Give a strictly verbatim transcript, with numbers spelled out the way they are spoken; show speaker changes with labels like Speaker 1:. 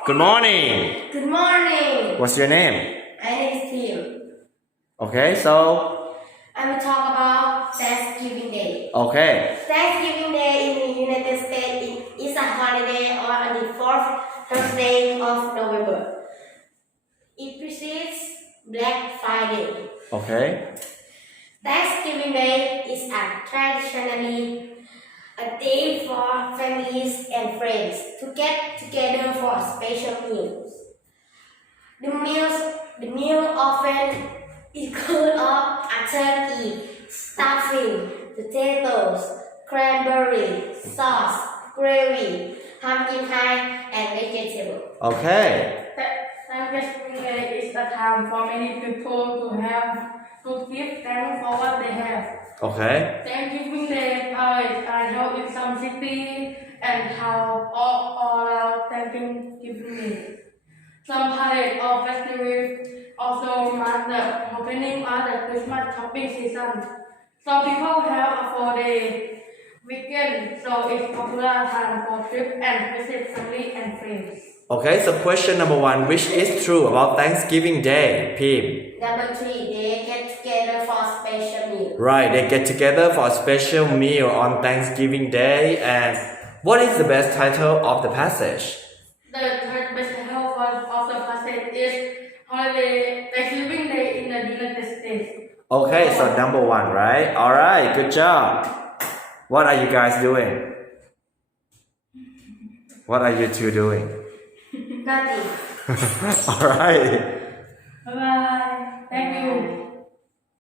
Speaker 1: Good morning.
Speaker 2: Good morning.
Speaker 1: What's your name?
Speaker 2: My name is Tim.
Speaker 1: Okay, so
Speaker 2: I will talk about Thanksgiving Day.
Speaker 1: okay.
Speaker 2: Thanksgiving Day in the United States is a holiday on the fourth Thursday of November. It precedes Black Friday.
Speaker 1: Okay.
Speaker 2: Thanksgiving Day is a traditionally a day for families and friends to get together for special meals. The meals, the meal often include of a turkey, stuffing, potatoes, cranberry, sauce, gravy, pumpkin pie, and vegetable.
Speaker 1: Okay.
Speaker 3: Thanksgiving Day is a time for many people to have to give thanks for what they have.
Speaker 1: Okay.
Speaker 3: Thanksgiving Day parades are held in some cities and towns all, all around Thanksgiving Day. Some parades or festivals also mark the opening of the Christmas shopping season. Some people have a four-day weekend, so it's popular time for trips and visit family and friends.
Speaker 1: Okay, so question number one, which is true about Thanksgiving Day, Pim?
Speaker 2: Number three, they get together for a special meal.
Speaker 1: Right, they get together for a special meal on Thanksgiving Day. And what is the best title of the passage?
Speaker 3: The third best title of the passage is Holiday Thanksgiving Day in the United States.
Speaker 1: Okay, so number one, right? Alright, good job. What are you guys doing? What are you two doing?
Speaker 2: Nothing.
Speaker 1: Alright.
Speaker 3: Bye bye. Thank you.